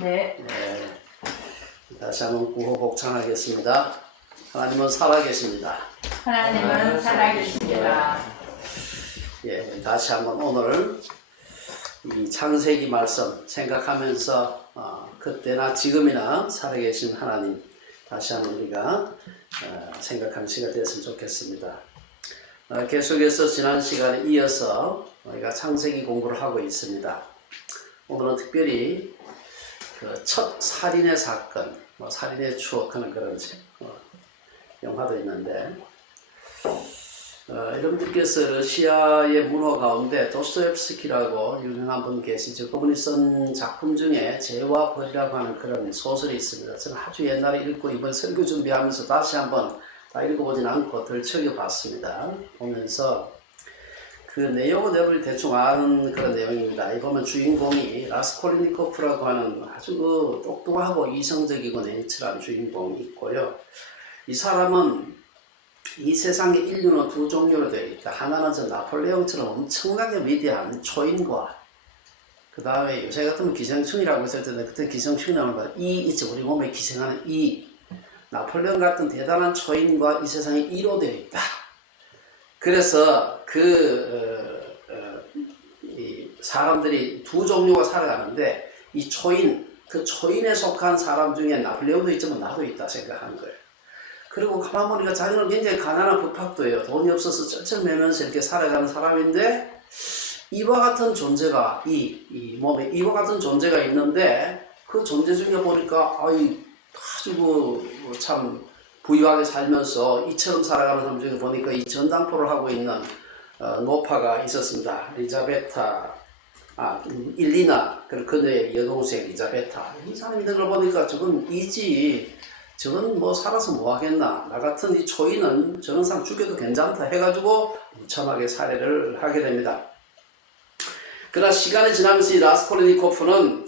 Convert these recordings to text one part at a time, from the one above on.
네. 다시 한번 구호 복창하겠습니다. 하나님은 살아계십니다. 하나님은 살아계십니다. 다시 한번 오늘 이 창세기 말씀 생각하면서 그때나 지금이나 살아계신 하나님 다시 한번 우리가 생각하는 시간이 되었으면 좋겠습니다. 계속해서 지난 시간에 이어서 우리가 창세기 공부를 하고 있습니다. 오늘은 특별히 그 첫 살인의 사건, 살인의 추억하는 그런 영화도 있는데, 여러분들께서 러시아의 문화 가운데 도스토옙스키라고 유명한 분 계시죠. 그분이 쓴 작품 중에 죄와 벌이라고 하는 그런 소설이 있습니다. 저는 아주 옛날에 읽고 이번 설교 준비하면서 다시 한번 다 읽어보진 않고 들춰봤습니다. 보면서 그 내용은 여러분이 대충 아는 그런 내용입니다. 이 보면 주인공이 라스콜리니코프라고 하는 아주 똑똑하고 이성적이고 냉철한 주인공이 있고요. 이 사람은 이 세상의 인류는 두 종류로 되어 있다. 하나는 저 나폴레옹처럼 엄청나게 위대한 초인과 그 다음에 요새 같으면 기생충이라고 했을 텐데 그때 기생충이 나오는 거야. 이 있죠. 우리 몸에 기생하는 이 나폴레옹 같은 대단한 초인과 이 세상이 이로 되어 있다. 그래서 이 사람들이 두 종류가 살아가는데 이 초인, 그 초인에 속한 사람 중에 나폴레옹도 있지만 나도 있다 생각하는 거예요. 그리고 가만 보니까 자기는 굉장히 가난한 법학도예요. 돈이 없어서 쩔쩔매면서 이렇게 살아가는 사람인데 이와 같은 존재가 이 몸에 이와 같은 존재가 있는데 그 존재 중에 보니까 아주 참 부유하게 살면서 이처럼 살아가는 사람 중에 보니까 이 전당포를 하고 있는 노파가 있었습니다. 일리나, 그녀의 여동생 리자베타. 이 사람이 있는 걸 보니까 저건 저건 뭐 살아서 뭐 하겠나. 나 같은 이 초인은 저런 사람 죽여도 괜찮다 해가지고 무참하게 살해를 하게 됩니다. 그러나 시간이 지나면서 이 라스콜리니코프는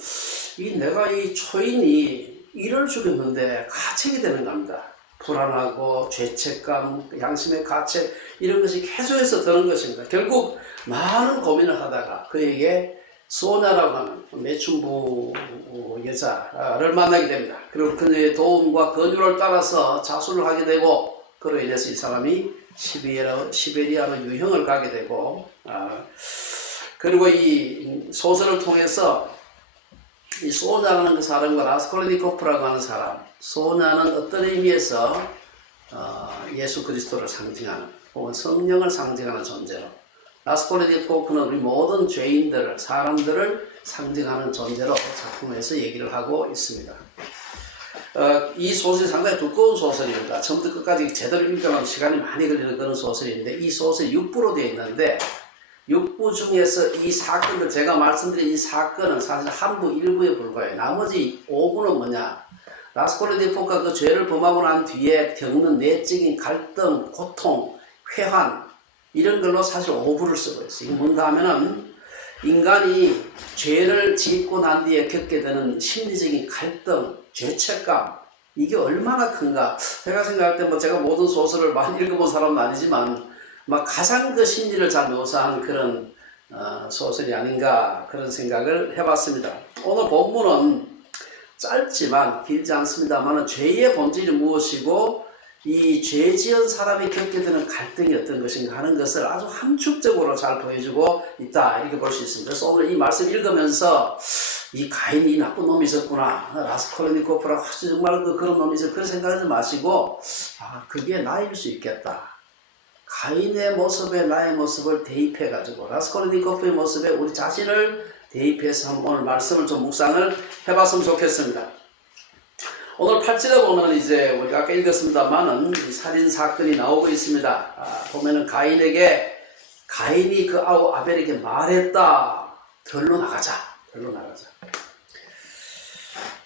내가 이 초인이 이를 죽였는데 가책이 되는 겁니다. 불안하고 죄책감, 양심의 가책 이런 것이 계속해서 드는 것입니다. 결국 많은 고민을 하다가 그에게 소냐라고 하는 매춘부 여자를 만나게 됩니다. 그리고 그녀의 도움과 권유를 따라서 자수를 하게 되고 그로 인해서 이 사람이 시베리아로 유형을 가게 되고 그리고 이 소설을 통해서 이 소냐라는 그 사람과 라스콜리니코프라고 하는 사람, 소냐는 어떤 의미에서 예수 그리스도를 상징하는 혹은 성령을 상징하는 존재로, 라스콜리니코프는 우리 모든 죄인들을, 사람들을 상징하는 존재로 작품에서 얘기를 하고 있습니다. 이 소설이 상당히 두꺼운 소설입니다. 처음부터 끝까지 제대로 읽으려면 시간이 많이 걸리는 그런 소설인데 이 소설이 6부로 되어 있는데 6부 중에서 이 사건들, 제가 말씀드린 이 사건은 사실 한부 일부에 불과해요. 나머지 5부는 뭐냐? 라스콜리니코프가 그 죄를 범하고 난 뒤에 겪는 내적인 갈등, 고통, 회한 이런 걸로 사실 5부를 쓰고 있어요. 이게 뭔가 하면은 인간이 죄를 짓고 난 뒤에 겪게 되는 심리적인 갈등, 죄책감 이게 얼마나 큰가. 제가 생각할 때 제가 모든 소설을 많이 읽어본 사람은 아니지만 가장 그 심리를 잘 묘사한 그런 소설이 아닌가 그런 생각을 해봤습니다. 오늘 본문은 짧지만 길지 않습니다만 죄의 본질이 무엇이고 이 죄 지은 사람이 겪게 되는 갈등이 어떤 것인가 하는 것을 아주 함축적으로 잘 보여주고 있다 이렇게 볼 수 있습니다. 그래서 오늘 이 말씀 읽으면서 이 가인이 나쁜 놈이 있었구나, 라스콜리니코프라고 정말 그런 놈이 있었구나 그런 생각하지 마시고 그게 나일 수 있겠다. 가인의 모습에 나의 모습을 대입해가지고 라스콜리니코프의 모습에 우리 자신을 대입해서 한번 오늘 말씀을 좀 묵상을 해봤으면 좋겠습니다. 오늘 8절에 보면 이제 우리가 아까 읽었습니다만은 살인 사건이 나오고 있습니다. 보면은 가인이 그 아벨에게 말했다. 들로 나가자.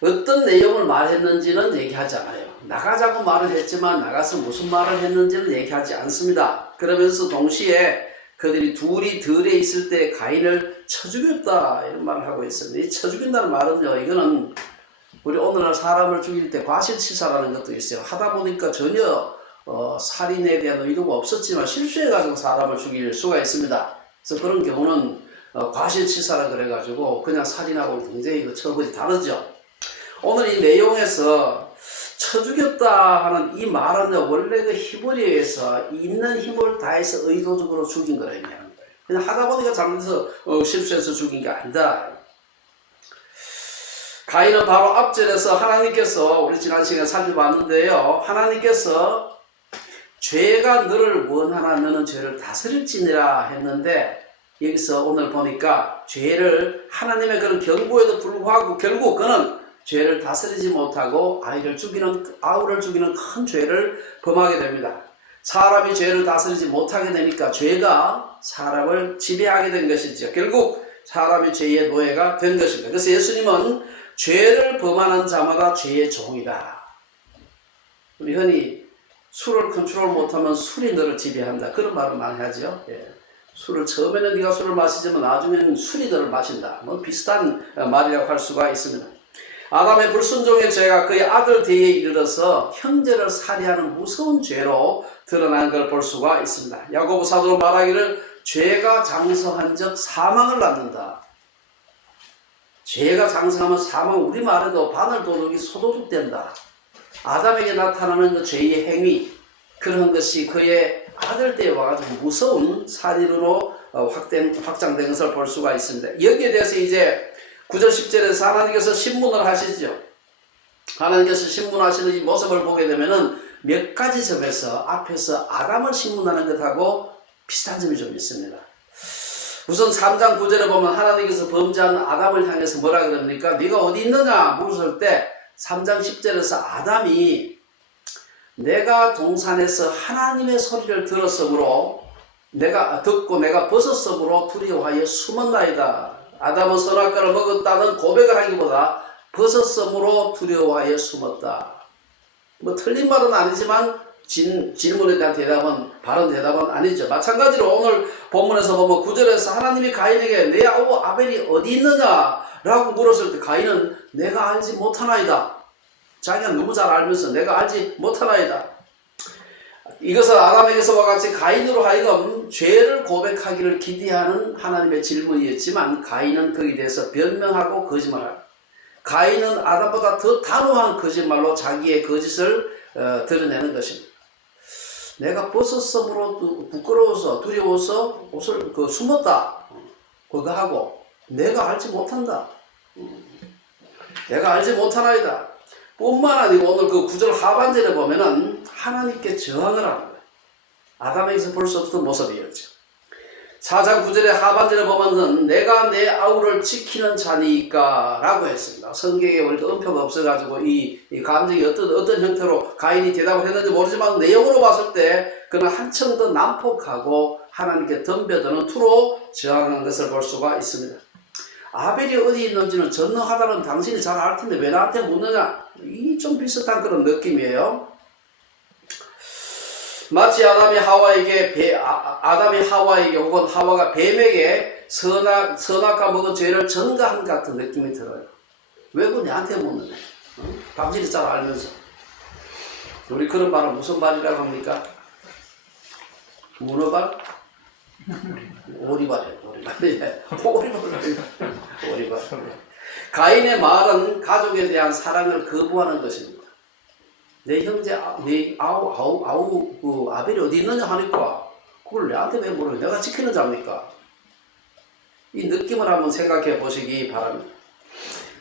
어떤 내용을 말했는지는 얘기하지 않아요. 나가자고 말을 했지만 나가서 무슨 말을 했는지는 얘기하지 않습니다. 그러면서 동시에 그들이 둘이 들에 있을 때 가인을 쳐 죽였다 이런 말을 하고 있습니다. 이 쳐 죽인다는 말은요, 이거는 우리 오늘날 사람을 죽일 때 과실치사라는 것도 있어요. 하다 보니까 전혀 살인에 대한 의도가 없었지만 실수해가지고 사람을 죽일 수가 있습니다. 그래서 그런 경우는 과실치사라 그래가지고 그냥 살인하고 굉장히 처벌이 다르죠. 오늘 이 내용에서 쳐 죽였다 하는 이 말은 원래 그 히브리어에서 있는 힘을 다해서 의도적으로 죽인 거라 얘기하는 거예요. 그냥 하다 보니까 잘못해서 실수해서 죽인 게 아니다. 가인은 바로 앞절에서 하나님께서 우리 지난 시간에 살펴봤는데요. 하나님께서 죄가 너를 원하나 너는 죄를 다스릴지니라 했는데 여기서 오늘 보니까 죄를 하나님의 그런 경고에도 불구하고 결국 그는 죄를 다스리지 못하고 아우를 죽이는 큰 죄를 범하게 됩니다. 사람이 죄를 다스리지 못하게 되니까 죄가 사람을 지배하게 된 것이죠. 결국 사람이 죄의 노예가 된 것입니다. 그래서 예수님은 죄를 범하는 자마다 죄의 종이다. 우리 흔히 술을 컨트롤 못하면 술이 너를 지배한다. 그런 말을 많이 하죠. 예. 술을 처음에는 네가 술을 마시지만 나중에는 술이 너를 마신다. 뭐 비슷한 말이라고 할 수가 있습니다. 아담의 불순종의 죄가 그의 아들 대에 이르러서 형제를 살해하는 무서운 죄로 드러난 걸 볼 수가 있습니다. 야고보 사도로 말하기를 죄가 장성한 적 사망을 낳는다. 죄가 장성하면 사망, 우리말에도 바늘도둑이 소도둑된다. 아담에게 나타나는 그 죄의 행위, 그런 것이 그의 아들 때에 와가지고 무서운 살인으로 확장된 것을 볼 수가 있습니다. 여기에 대해서 이제 9절 10절에서 하나님께서 신문을 하시죠. 하나님께서 신문하시는 이 모습을 보게 되면은 몇 가지 점에서 앞에서 아담을 신문하는 것하고 비슷한 점이 좀 있습니다. 우선 3장 9절에 보면 하나님께서 범죄한 아담을 향해서 뭐라 그럽니까? 네가 어디 있느냐 물었을 때 3장 10절에서 아담이 내가 동산에서 하나님의 소리를 들었으므로 내가 벗었으므로 두려워하여 숨었나이다. 아담은 선악과를 먹었다는 고백을 하기보다 벗었으므로 두려워하여 숨었다. 뭐 틀린 말은 아니지만 질문에 대한 바른 대답은 아니죠. 마찬가지로 오늘 본문에서 보면 9절에서 하나님이 가인에게 내 아우 아벨이 어디 있느냐 라고 물었을 때 가인은 내가 알지 못하나이다. 자기가 너무 잘 알면서 내가 알지 못하나이다. 이것은 아담에게서와 같이 가인으로 하여금 죄를 고백하기를 기대하는 하나님의 질문이었지만 가인은 거기에 대해서 변명하고 거짓말하고 가인은 아담보다 더 단호한 거짓말로 자기의 거짓을 드러내는 것입니다. 내가 벗었으므로 부끄러워서 두려워서 옷을 숨었다. 그거 하고 내가 알지 못한다. 내가 알지 못하나이다. 뿐만 아니고 오늘 그 9절 하반절에 보면은 하나님께 저항을 하는 거예요. 아담에게서 볼 수 없던 모습이었죠. 4장 9절의 하반절에 보면은 내가 내 아우를 지키는 자니까 라고 했습니다. 성경에 우리가 음표가 없어가지고 이 감정이 어떤 형태로 가인이 대답을 했는지 모르지만 내용으로 봤을 때 그는 한층 더 난폭하고 하나님께 덤벼드는 투로 저항하는 것을 볼 수가 있습니다. 아벨이 어디 있는지는 전능하다는 당신이 잘 알 텐데 왜 나한테 묻느냐? 이 좀 비슷한 그런 느낌이에요. 마치 아담이 하와에게 혹은 하와가 뱀에게 선악과 먹은 죄를 전가한 같은 느낌이 들어요. 왜 그걸 내한테 묻느냐? 당신이 잘 알면서. 우리 그런 말은 무슨 말이라고 합니까? 문어발? 오리발이에요. 오리발. 가인의 말은 가족에 대한 사랑을 거부하는 것입니다. 내 형제, 내 아벨이 어디 있느냐 하니까 그걸 내한테 왜 물어요? 내가 지키는 자입니까? 이 느낌을 한번 생각해 보시기 바랍니다.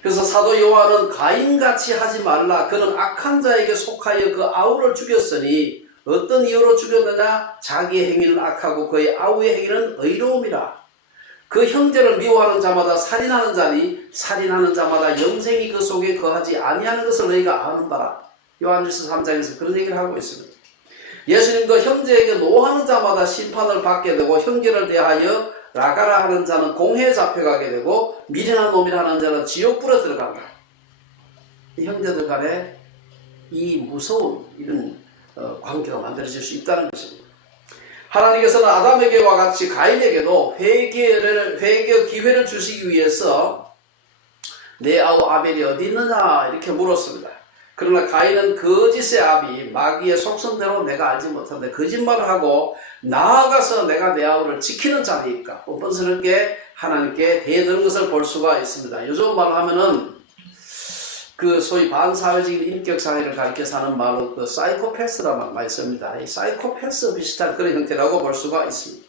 그래서 사도 요한은 가인같이 하지 말라. 그는 악한 자에게 속하여 그 아우를 죽였으니 어떤 이유로 죽였느냐? 자기의 행위는 악하고 그의 아우의 행위는 의로움이라. 그 형제를 미워하는 자마다 살인하는 자니 살인하는 자마다 영생이 그 속에 거하지 아니하는 것을 너희가 아는 바라. 요한일서 3장에서 그런 얘기를 하고 있습니다. 예수님도 형제에게 노하는 자마다 심판을 받게 되고 형제를 대하여 라가라 하는 자는 공회에 잡혀가게 되고 미련한 놈이라 하는 자는 지옥불에 들어간다. 이 형제들 간에 이 무서운 이런 관계가 만들어질 수 있다는 것입니다. 하나님께서는 아담에게와 같이 가인에게도 회개 기회를 주시기 위해서 내 아우 아벨이 어디 있느냐 이렇게 물었습니다. 그러나 가인은 거짓의 아비 마귀의 속성대로 내가 알지 못한데 거짓말을 하고 나아가서 내가 내 아우를 지키는 자니까 뻔뻔스럽게 하나님께 대드는 것을 볼 수가 있습니다. 요즘 말로 하면은 그 소위 반사회적인 인격장애를 가리켜서 하는 말로 그 사이코패스라는 말이 있습니다. 이 사이코패스 비슷한 그런 형태라고 볼 수가 있습니다.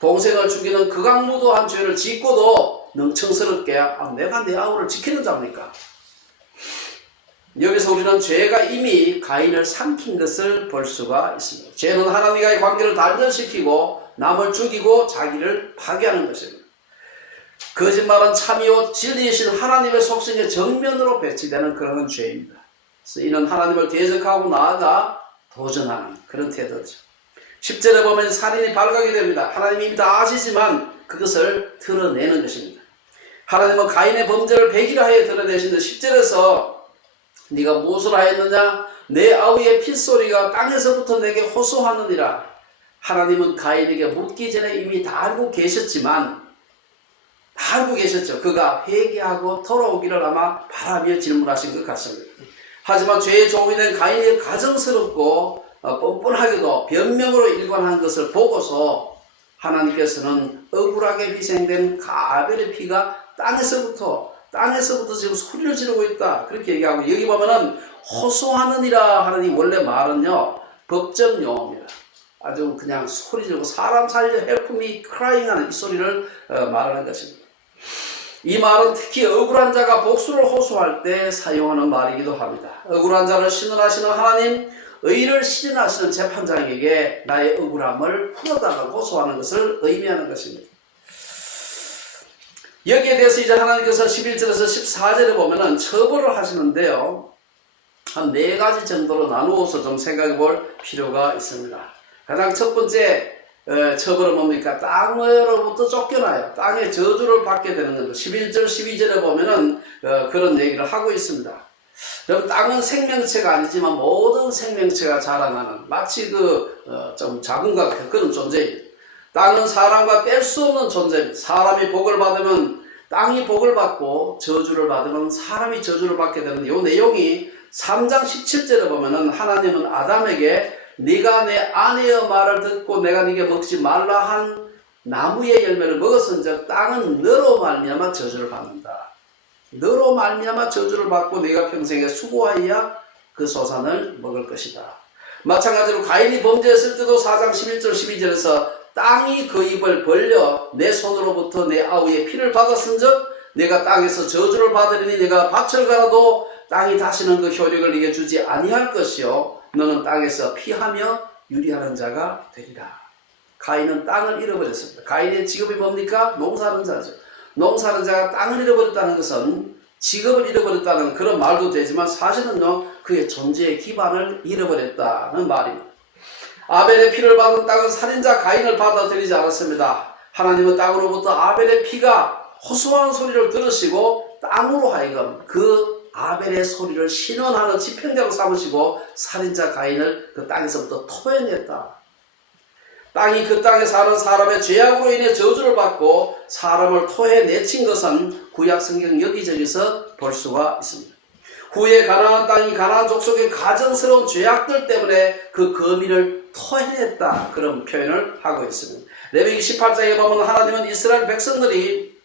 동생을 죽이는 극악무도한 죄를 짓고도 능청스럽게 내가 내 아우를 지키는 자입니까? 여기서 우리는 죄가 이미 가인을 삼킨 것을 볼 수가 있습니다. 죄는 하나님과의 관계를 단절시키고 남을 죽이고 자기를 파괴하는 것입니다. 거짓말은 참이요 진리이신 하나님의 속성에 정면으로 배치되는 그런 죄입니다. 그래서 이는 하나님을 대적하고 나아가 도전하는 그런 태도죠. 10절에 보면 살인이 발각이 됩니다. 하나님이 이미 다 아시지만 그것을 드러내는 것입니다. 하나님은 가인의 범죄를 백일하에 드러내시는데 10절에서 네가 무엇을 하였느냐? 내 아우의 핏소리가 땅에서부터 내게 호소하느니라. 하나님은 가인에게 묻기 전에 이미 다 알고 계셨지만 다 알고 계셨죠. 그가 회개하고 돌아오기를 아마 바라며 질문하신 것 같습니다. 하지만 죄의 종이 된 가인이 가정스럽고 뻔뻔하게도 변명으로 일관한 것을 보고서 하나님께서는 억울하게 희생된 아벨의 피가 땅에서부터 지금 소리를 지르고 있다. 그렇게 얘기하고 여기 보면은 호소하느니라 하는 이 원래 말은요 법정 용어입니다. 아주 그냥 소리 지르고 사람 살려 help me crying 하는 이 소리를 말하는 것입니다. 이 말은 특히 억울한 자가 복수를 호소할 때 사용하는 말이기도 합니다. 억울한 자를 신원하시는 하나님, 의를 시인하시는 재판장에게 나의 억울함을 풀어달라고 호소하는 것을 의미하는 것입니다. 여기에 대해서 이제 하나님께서 11절에서 14절에 보면은 처벌을 하시는데요. 한 4가지 정도로 나누어서 좀 생각해 볼 필요가 있습니다. 가장 첫 번째 처벌은 뭡니까? 땅으로부터 쫓겨나요. 땅의 저주를 받게 되는 겁니다. 11절, 12절에 보면은 그런 얘기를 하고 있습니다. 그럼 땅은 생명체가 아니지만 모든 생명체가 자라나는 마치 좀 자궁과 같은 그런 존재입니다. 땅은 사람과 뗄 수 없는 존재입니다. 사람이 복을 받으면 땅이 복을 받고 저주를 받으면 사람이 저주를 받게 되는 이 내용이 3장 17절에 보면은 하나님은 아담에게 네가 내 아내의 말을 듣고 내가 네게 먹지 말라 한 나무의 열매를 먹었은즉 땅은 너로 말미암아 저주를 받는다. 너로 말미암아 저주를 받고 네가 평생에 수고하여야 그 소산을 먹을 것이다. 마찬가지로 가인이 범죄했을 때도 4장 11절 12절에서 땅이 그 입을 벌려 내 손으로부터 내 아우의 피를 받았은즉 내가 땅에서 저주를 받으리니 내가 밭을 갈아도 땅이 다시는 그 효력을 네게 주지 아니할 것이요 너는 땅에서 피하며 유리하는 자가 되리라. 가인은 땅을 잃어버렸습니다. 가인의 직업이 뭡니까? 농사하는 자죠. 농사하는 자가 땅을 잃어버렸다는 것은 직업을 잃어버렸다는 그런 말도 되지만 사실은요 그의 존재의 기반을 잃어버렸다는 말입니다. 아벨의 피를 받은 땅은 살인자 가인을 받아들이지 않았습니다. 하나님은 땅으로부터 아벨의 피가 호소하는 소리를 들으시고 땅으로 하여금 그 아벨의 소리를 신원하는 지평자로 삼으시고 살인자 가인을 그 땅에서부터 토해냈다. 땅이 그 땅에 사는 사람의 죄악으로 인해 저주를 받고 사람을 토해내친 것은 구약 성경 여기저기서 볼 수가 있습니다. 후에 가나안 땅이 가나안 족속의 가증스러운 죄악들 때문에 그 거민을 토해냈다. 그런 표현을 하고 있습니다. 레위기 18장에 보면 하나님은 이스라엘 백성들이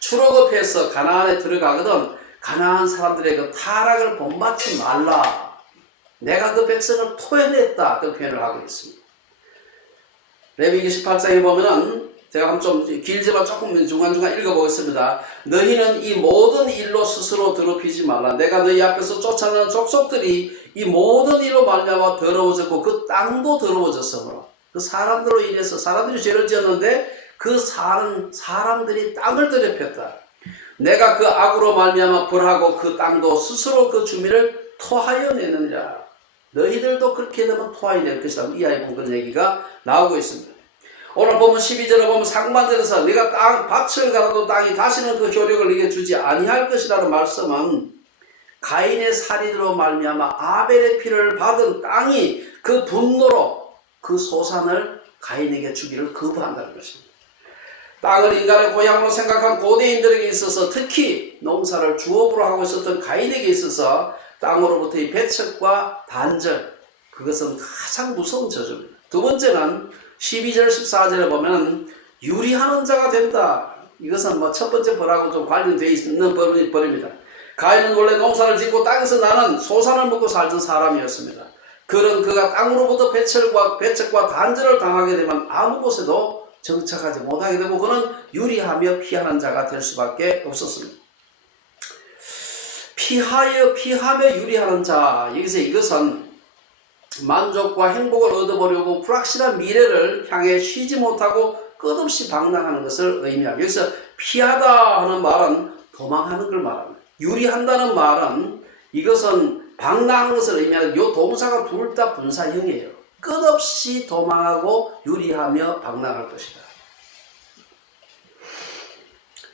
출애굽해서 가나안에 들어가거든 가나안 사람들의 그 타락을 본받지 말라. 내가 그 백성을 토해냈다. 그 표현을 하고 있습니다. 레위기 18장에 보면은 제가 한번 좀 길지만 조금 중간중간 읽어보겠습니다. 너희는 이 모든 일로 스스로 더럽히지 말라. 내가 너희 앞에서 쫓아내는 족속들이 이 모든 일로 말미암아 더러워졌고 그 땅도 더러워졌으므로 그 사람들로 인해서 사람들이 죄를 지었는데 그 사람들이 땅을 더럽혔다. 내가 그 악으로 말미암아 벌하고 그 땅도 스스로 그 주민을 토하여 내느니라. 너희들도 그렇게 되면 토하여 낼 것이다. 이하에 본 그런 얘기가 나오고 있습니다. 오늘 보면 12절에 보면 상반절에서 네가 밭을 갈아도 땅이 다시는 그 효력을 네게 주지 아니할 것이라는 말씀은 가인의 살인으로 말미암아 아벨의 피를 받은 땅이 그 분노로 그 소산을 가인에게 주기를 거부한다는 것입니다. 땅을 인간의 고향으로 생각한 고대인들에게 있어서 특히 농사를 주업으로 하고 있었던 가인에게 있어서 땅으로부터의 배척과 단절, 그것은 가장 무서운 저주입니다. 두 번째는 12절 14절에 보면 유리하는 자가 된다. 이것은 첫 번째 벌하고 좀 관련되어 있는 벌입니다. 가인은 원래 농사를 짓고 땅에서 나는 소산을 먹고 살던 사람이었습니다. 그가 땅으로부터 배척과 단절을 당하게 되면 아무 곳에도 정착하지 못하게 되고 그는 유리하며 피하는 자가 될 수밖에 없었습니다. 피하며 유리하는 자, 여기서 이것은 만족과 행복을 얻어보려고 불확실한 미래를 향해 쉬지 못하고 끝없이 방랑하는 것을 의미합니다. 여기서 피하다 하는 말은 도망하는 걸 말합니다. 유리한다는 말은 이것은 방랑하는 것을 의미하는 이 동사가 둘 다 분사형이에요. 끝없이 도망하고 유리하며 방랑할 것이다.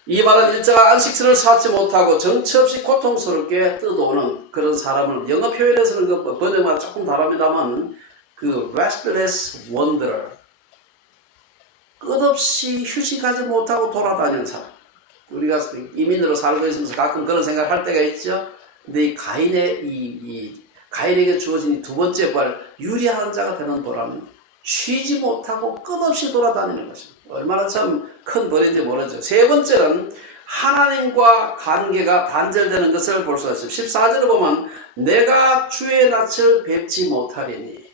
이 말은 일자가 안식처를 쌓지 못하고 정처 없이 고통스럽게 뜯어오는 그런 사람을 영어 표현에서는 그 번역만 조금 다릅니다만 그 restless wanderer, 끝없이 휴식하지 못하고 돌아다니는 사람. 우리가 이민으로 살고 있으면서 가끔 그런 생각을 할 때가 있죠. 근데 이 가인에게 주어진 이 두 번째 벌, 유리한 자가 되는 보람은 쉬지 못하고 끝없이 돌아다니는 것입니다. 얼마나 참 큰 벌인지 모르죠. 세 번째는 하나님과 관계가 단절되는 것을 볼 수 있습니다. 14절을 보면 내가 주의 낯을 뵙지 못하리니,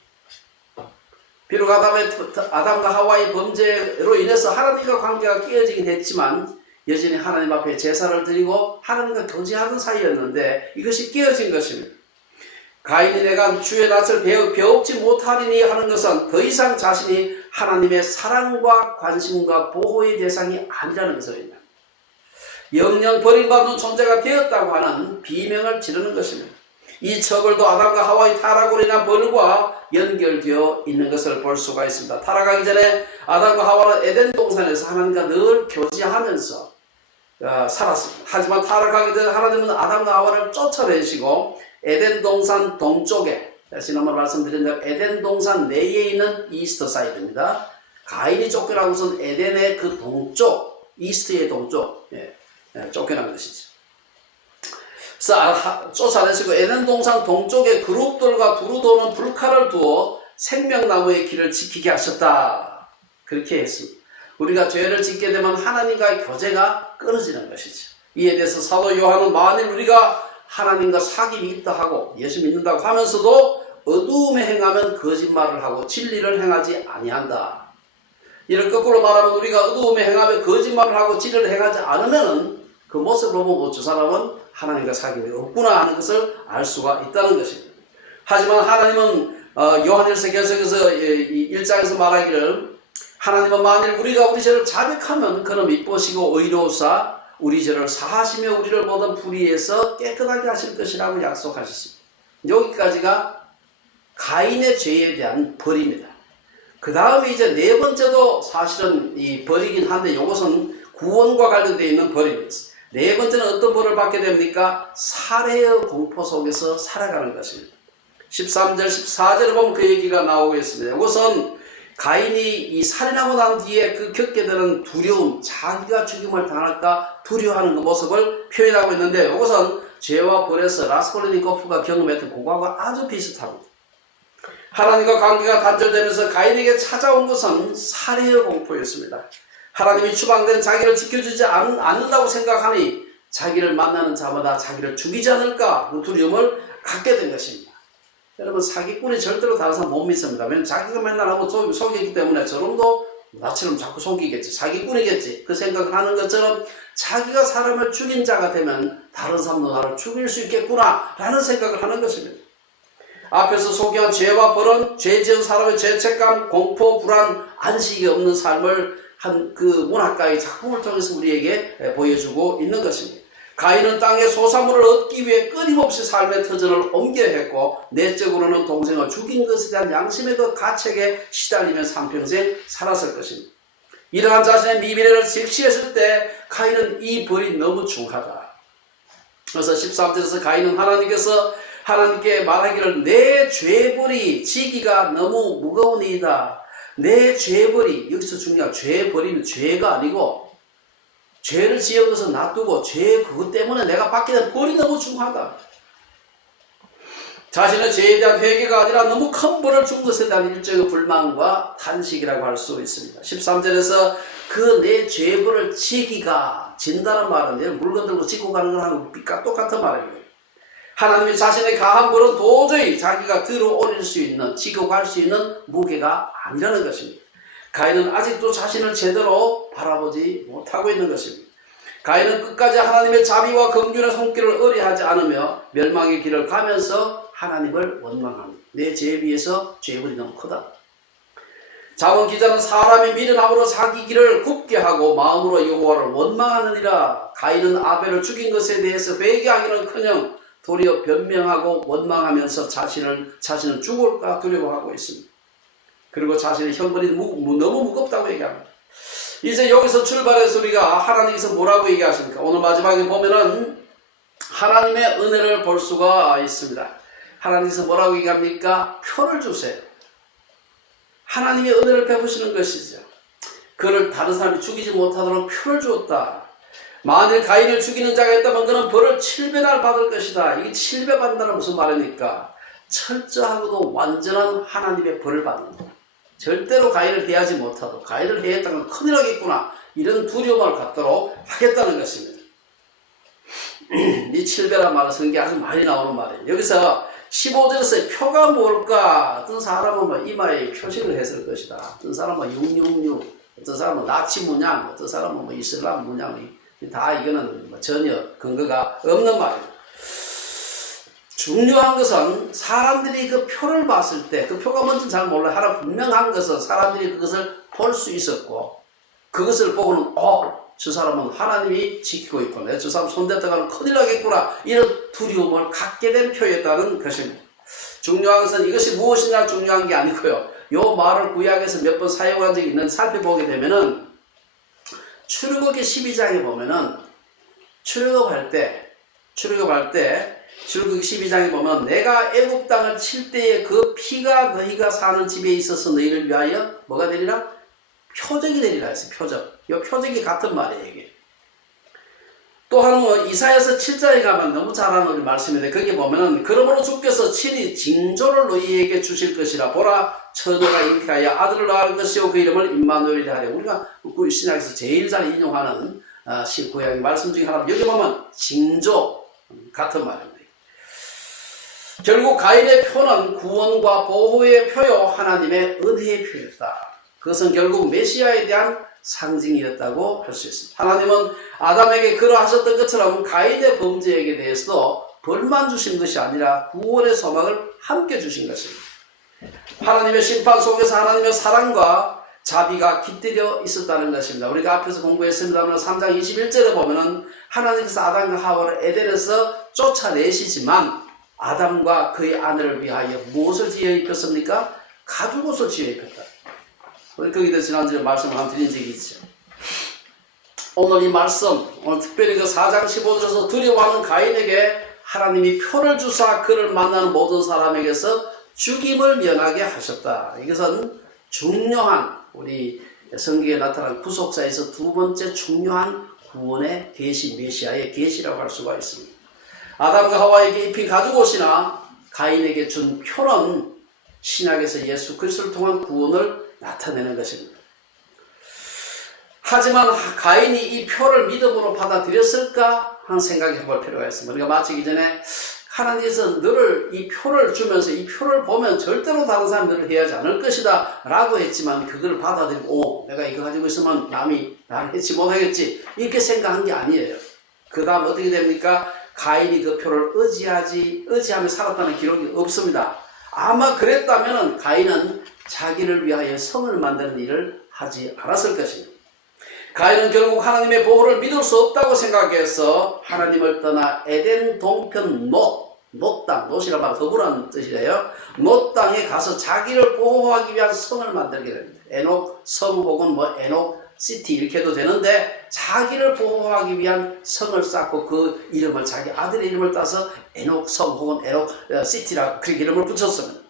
비록 아담과 하와의 범죄로 인해서 하나님과 관계가 깨어지긴 했지만 여전히 하나님 앞에 제사를 드리고 하나님과 교제하던 사이였는데 이것이 깨어진 것입니다. 가인이 내가 주의 낯을 배웁지 못하리니 하는 것은 더 이상 자신이 하나님의 사랑과 관심과 보호의 대상이 아니라는 것입니다. 영영 버림받은 존재가 되었다고 하는 비명을 지르는 것입니다. 이 처벌도 아담과 하와의 타락으로 인한 벌과 연결되어 있는 것을 볼 수가 있습니다. 타락하기 전에 아담과 하와는 에덴 동산에서 하나님과 늘 교제하면서 살았습니다. 하지만 타락하기 전에 하나님은 아담과 하와를 쫓아내시고 에덴 동산 동쪽에, 지난번 말씀드린 대로 에덴 동산 내에 있는 이스트 사이드입니다. 가인이 쫓겨나고선 에덴의 그 동쪽, 이스트의 동쪽, 쫓겨난 것이죠. 그래서 쫓아내시고 에덴 동산 동쪽에 그룹들과 두루 도는 불칼을 두어 생명나무의 길을 지키게 하셨다. 그렇게 했습니다. 우리가 죄를 짓게 되면 하나님과의 교제가 끊어지는 것이죠. 이에 대해서 사도 요한은 만일 우리가 하나님과 사귐이 있다 하고 예수 믿는다고 하면서도 어두움에 행하면 거짓말을 하고 진리를 행하지 아니한다. 이를 거꾸로 말하면 우리가 어두움에 행하며 거짓말을 하고 진리를 행하지 않으면 그 모습을 보고 저 사람은 하나님과 사귐이 없구나 하는 것을 알 수가 있다는 것입니다. 하지만 하나님은 요한일서 계속해서 1장에서 말하기를 하나님은 만일 우리가 우리 죄를 자백하면 그는 미쁘시고 의로우사 우리 죄를 사하시며 우리를 모든 불의에서 깨끗하게 하실 것이라고 약속하셨습니다. 여기까지가 가인의 죄에 대한 벌입니다. 그 다음에 이제 네 번째도 사실은 이 벌이긴 한데 이것은 구원과 관련되어 있는 벌입니다. 네 번째는 어떤 벌을 받게 됩니까? 살해의 공포 속에서 살아가는 것입니다. 13절, 14절을 보면 그 얘기가 나오고 있습니다. 이것은 가인이 이 살인하고 난 뒤에 그 겪게 되는 두려움, 자기가 죽임을 당할까 두려워하는 그 모습을 표현하고 있는데 이것은 죄와 벌에서 라스콜리니코프가 경험했던 그거하고 아주 비슷합니다. 하나님과 관계가 단절되면서 가인에게 찾아온 것은 살해의 공포였습니다. 하나님이 추방된 자기를 지켜주지 않는다고 생각하니 자기를 만나는 자마다 자기를 죽이지 않을까 그 두려움을 갖게 된 것입니다. 여러분, 사기꾼이 절대로 다른 사람 못 믿습니다. 왜냐면 자기가 맨날 하고 속이기 때문에 저놈도 나처럼 자꾸 속이겠지, 사기꾼이겠지, 그 생각을 하는 것처럼 자기가 사람을 죽인 자가 되면 다른 사람도 나를 죽일 수 있겠구나 라는 생각을 하는 것입니다. 앞에서 소개한 죄와 벌은 죄 지은 사람의 죄책감, 공포, 불안, 안식이 없는 삶을 한 그 문학가의 작품을 통해서 우리에게 보여주고 있는 것입니다. 가인은 땅의 소산물을 얻기 위해 끊임없이 삶의 터전을 옮겨야 했고 내적으로는 동생을 죽인 것에 대한 양심의 그 가책에 시달리면서 한평생 살았을 것입니다. 이러한 자신의 미래를 직시했을 때 가인은 이 벌이 너무 중하다. 그래서 13절에서 가인은 하나님께 말하기를 내 죄벌이 지기가 너무 무거우니이다. 내 죄벌이, 여기서 중요한 죄벌이는 죄가 아니고 죄를 지은 것은 놔두고 죄 그것 때문에 내가 받게 된 벌이 너무 중하다. 자신의 죄에 대한 회개가 아니라 너무 큰 벌을 준 것에 대한 일종의 불만과 탄식이라고 할 수 있습니다. 13절에서 그 내 죄벌을 지기가 진다는 말은 물건 들고 지고 가는 거랑 똑같은 말입니다. 하나님이 자신의 가한 벌은 도저히 자기가 들어올릴 수 있는, 지고 갈 수 있는 무게가 아니라는 것입니다. 가인은 아직도 자신을 제대로 바라보지 못하고 있는 것입니다. 가인은 끝까지 하나님의 자비와 긍휼의 손길을 의뢰하지 않으며 멸망의 길을 가면서 하나님을 원망합니다. 내 죄에 비해서 죄벌이 너무 크다. 잠언 기자는 사람이 미련함으로 자기 길을 굽게 하고 마음으로 여호와를 원망하느니라. 가인은 아벨을 죽인 것에 대해서 회개하기는커녕 도리어 변명하고 원망하면서 자신은 죽을까 두려워하고 있습니다. 그리고 자신의 형벌이 너무 무겁다고 얘기합니다. 이제 여기서 출발해서 우리가 하나님께서 뭐라고 얘기하십니까? 오늘 마지막에 보면은 하나님의 은혜를 볼 수가 있습니다. 하나님께서 뭐라고 얘기합니까? 표를 주세요. 하나님의 은혜를 베푸시는 것이죠. 그를 다른 사람이 죽이지 못하도록 표를 주었다. 만일 가인을 죽이는 자가 있다면 그는 벌을 7배나 받을 것이다. 이게 7배 받는다는 무슨 말입니까? 철저하고도 완전한 하나님의 벌을 받는다. 절대로 가인을 해하지 못하도록, 가인을 해했다면 큰일 하겠구나, 이런 두려움을 갖도록 하겠다는 것입니다. 이 7배란 말을 쓰는 게 아주 많이 나오는 말이에요. 여기서 15절에서 표가 뭘까? 어떤 사람은 뭐 이마에 표식을 했을 것이다. 어떤 사람은 666, 어떤 사람은 나치 문양, 어떤 사람은 뭐 이슬람 문양, 다 이거는 뭐 전혀 근거가 없는 말이에요. 중요한 것은 사람들이 그 표를 봤을 때, 그 표가 뭔지 잘 몰라요. 하나 분명한 것은 사람들이 그것을 볼 수 있었고, 그것을 보고는 저 사람은 하나님이 지키고 있구나, 저 사람 손댔다가는 큰일 나겠구나, 이런 두려움을 갖게 된 표였다는 것입니다. 중요한 것은 이것이 무엇이냐 중요한 게 아니고요, 요 말을 구약에서 몇 번 사용한 적이 있는데 살펴보게 되면은 출애굽기 12장에 보면은 출애굽할 때 출애굽기 12장에 보면 내가 애굽 땅을 칠 때에 그 피가 너희가 사는 집에 있어서 너희를 위하여 뭐가 되리라? 표적이 되리라 했어요. 표적. 이 표적이 같은 말이에요, 이게. 또한 뭐 이사야서 7장에 가면 너무 잘 아는 우리 말씀인데, 거기 보면은 그러므로 주께서 친히 징조를 너희에게 주실 것이라. 보라, 처녀가 잉태하여 아들을 낳을 것이요 그 이름을 임마누엘이라 하려. 우리가 그 신약에서 제일 잘 인용하는 구약의 말씀 중에 하나, 여기 보면 징조, 같은 말입니다. 결국 가인의 표는 구원과 보호의 표요 하나님의 은혜의 표였다. 그것은 결국 메시아에 대한 상징이었다고 할 수 있습니다. 하나님은 아담에게 그러하셨던 것처럼 가인의 범죄에 대해서도 벌만 주신 것이 아니라 구원의 소망을 함께 주신 것입니다. 하나님의 심판 속에서 하나님의 사랑과 자비가 깃들여 있었다는 것입니다. 우리가 앞에서 공부했습니다만 3장 21절에 보면은 하나님께서 아담과 하와를 에덴에서 쫓아내시지만 아담과 그의 아내를 위하여 무엇을 지어 입혔습니까? 가죽옷을 지어 입혔다. 거기도 지난주에 말씀을 한번 드린 적이 있죠. 오늘 이 말씀, 오늘 특별히 그 4장 15절에서 두려워하는 가인에게 하나님이 표를 주사 그를 만나는 모든 사람에게서 죽임을 면하게 하셨다. 이것은 중요한, 우리 성경에 나타난 구속사에서 두 번째 중요한 구원의 계시, 메시아의 계시라고 할 수가 있습니다. 아담과 하와에게 입힌 가죽옷이나 가인에게 준 표는 신약에서 예수 그리스도를 통한 구원을 나타내는 것입니다. 하지만 가인이 이 표를 믿음으로 받아들였을까 하는 생각을 해볼 필요가 있습니다. 우리가 마치기 전에 하나님께서 너를 이 표를 주면서 이 표를 보면 절대로 다른 사람들을 해하지 않을 것이다 라고 했지만, 그걸 받아들이고 내가 이거 가지고 있으면 남이 나를 해치 못하겠지, 이렇게 생각한 게 아니에요. 그 다음 어떻게 됩니까? 가인이 그 표를 의지하며 살았다는 기록이 없습니다. 아마 그랬다면 가인은 자기를 위하여 성을 만드는 일을 하지 않았을 것입니다. 가인은 결국 하나님의 보호를 믿을 수 없다고 생각해서 하나님을 떠나 에덴 동편 놋 땅, 놋이란 말은 거부라는 뜻이래요. 놋 땅에 가서 자기를 보호하기 위한 성을 만들게 됩니다. 에녹 성 혹은 뭐 에녹 시티 이렇게 해도 되는데, 자기를 보호하기 위한 성을 쌓고 그 이름을, 자기 아들의 이름을 따서 에녹 성 혹은 에녹 시티라 그렇게 이름을 붙였습니다.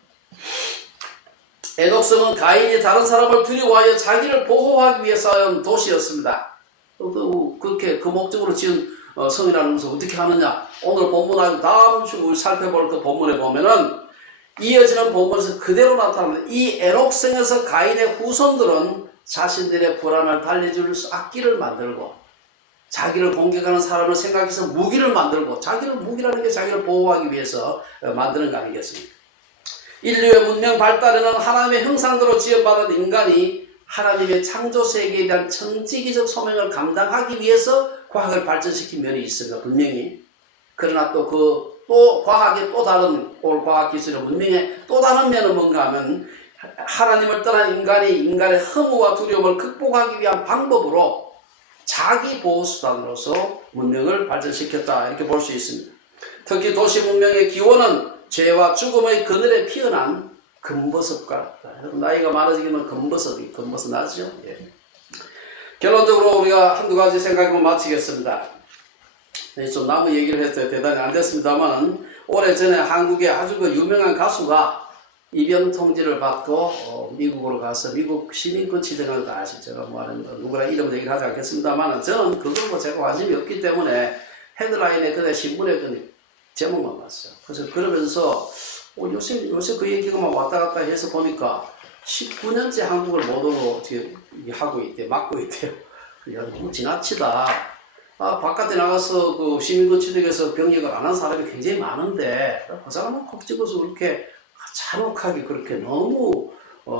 에녹성은 가인이 다른 사람을 두려워하여 자기를 보호하기 위해 쌓은 도시였습니다. 그렇게 그 목적으로 지은 성이라는 것을 어떻게 하느냐. 오늘 본문하고 다음 주 우리 살펴볼 그 본문에 보면은 이어지는 본문에서 그대로 나타납니다. 이 에녹성에서 가인의 후손들은 자신들의 불안을 달래줄 악기를 만들고 자기를 공격하는 사람을 생각해서 무기를 만들고 무기라는 게 자기를 보호하기 위해서 만드는 거 아니겠습니까? 인류의 문명 발달에는 하나님의 형상대로 지음받은 인간이 하나님의 창조 세계에 대한 천지기적 소명을 감당하기 위해서 과학을 발전시킨 면이 있습니다. 분명히. 그러나 또 과학의 또 다른 과학 기술의 문명의 또 다른 면은 뭔가 하면 하나님을 떠난 인간의 허무와 두려움을 극복하기 위한 방법으로 자기 보호수단으로서 문명을 발전시켰다 이렇게 볼 수 있습니다. 특히 도시 문명의 기원은 죄와 죽음의 그늘에 피어난 금버섯과 같다. 나이가 많아지면 금버섯 나죠? 예. 결론적으로 우리가 한두 가지 생각하고 마치겠습니다. 좀 남의 얘기를 해서 대단히 안 됐습니다만 오래전에 한국의 아주 유명한 가수가 입영 통지를 받고 미국으로 가서 미국 시민권 취득한 거 아시죠? 누구나 이름 얘기를 하지 않겠습니다만 저는 그걸로 제가 관심이 없기 때문에 헤드라인에 그대 신문에 그 제목만 봤어요. 그래서 그러면서 요새 그 얘기가 막 왔다 갔다 해서 보니까 19년째 한국을 못 오고 하고 있대, 막고 있대요. 너무 지나치다. 바깥에 나가서 그 시민권 취득해서 병역을 안 한 사람이 굉장히 많은데 그 사람은 콕 집어서 그렇게 잔혹하게 그렇게 너무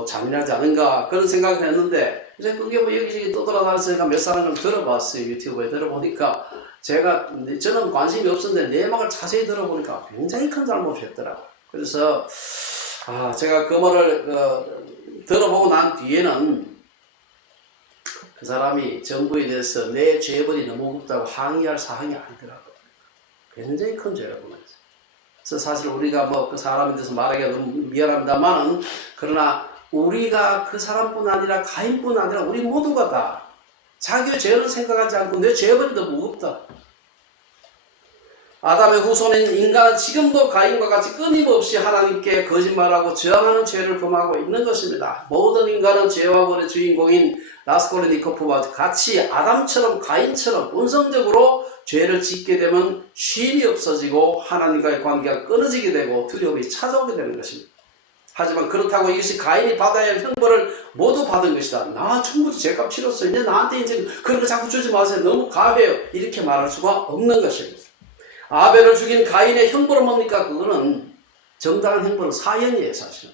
잔인하지 않은가 그런 생각을 했는데 이제 그게 뭐 여기저기 떠돌아다니면서 몇 사람을 들어봤어요. 유튜브에 들어보니까 저는 관심이 없었는데 내막을 자세히 들어보니까 굉장히 큰 잘못을 했더라고요. 그래서 제가 그 말을 들어보고 난 뒤에는 그 사람이 정부에 대해서 내 죄벌이 너무 무겁다고 항의할 사항이 아니더라고요. 굉장히 큰 죄라고. 그래서 사실 우리가 그 사람에 대해서 말하기가 너무 미안합니다만은 그러나 우리가 그 사람뿐 아니라 가인뿐 아니라 우리 모두가 다 자기의 죄를 생각하지 않고 내 죄벌이 더 무겁다. 아담의 후손인 인간은 지금도 가인과 같이 끊임없이 하나님께 거짓말하고 저항하는 죄를 범하고 있는 것입니다. 모든 인간은 죄와 벌의 주인공인 라스콜리니코프와 같이 아담처럼 가인처럼 본성적으로 죄를 짓게 되면 쉼이 없어지고 하나님과의 관계가 끊어지게 되고 두려움이 찾아오게 되는 것입니다. 하지만 그렇다고 이것이 가인이 받아야 할 형벌을 모두 받은 것이다. 나 충분히 죄값 치렀어. 이제 나한테 이제 그런 거 자꾸 주지 마세요. 너무 가해요. 이렇게 말할 수가 없는 것입니다. 아벨을 죽인 가인의 형벌은 뭡니까? 그거는 정당한 형벌은 사형이에요, 사실은.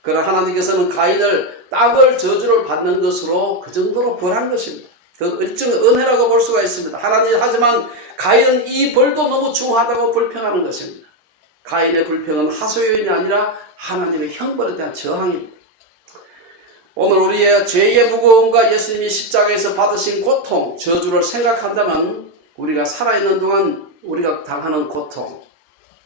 그러나 하나님께서는 가인을 땅을 저주를 받는 것으로 그 정도로 벌한 것입니다. 그 일종 은혜라고 볼 수가 있습니다. 하지만 가인은 이 벌도 너무 중하다고 불평하는 것입니다. 가인의 불평은 하소연이 아니라 하나님의 형벌에 대한 저항입니다. 오늘 우리의 죄의 무거움과 예수님이 십자가에서 받으신 고통, 저주를 생각한다면 우리가 살아있는 동안 우리가 당하는 고통,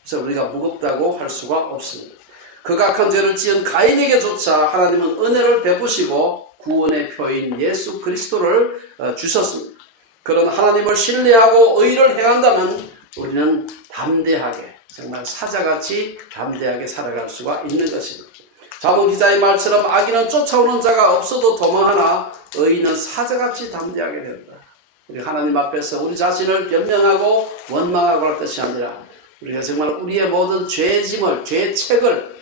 그래서 우리가 무겁다고 할 수가 없습니다. 극악한 죄를 지은 가인에게조차 하나님은 은혜를 베푸시고 구원의 표인 예수 그리스도를 주셨습니다. 그런 하나님을 신뢰하고 의를 행한다면 우리는 담대하게, 정말 사자같이 담대하게 살아갈 수가 있는 것입니다. 자문 기자의 말처럼 악인은 쫓아오는 자가 없어도 도망하나 의인은 사자같이 담대하게 된다. 우리 하나님 앞에서 우리 자신을 변명하고 원망하고 할 것이 아니라 우리가 정말 우리의 모든 죄짐을, 죄책을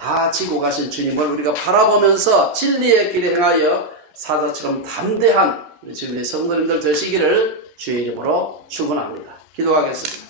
다 지고 가신 주님을 우리가 바라보면서 진리의 길에 행하여 사자처럼 담대한 우리 주님의 성도님들 되시기를 주의 이름으로 축원합니다. 기도하겠습니다.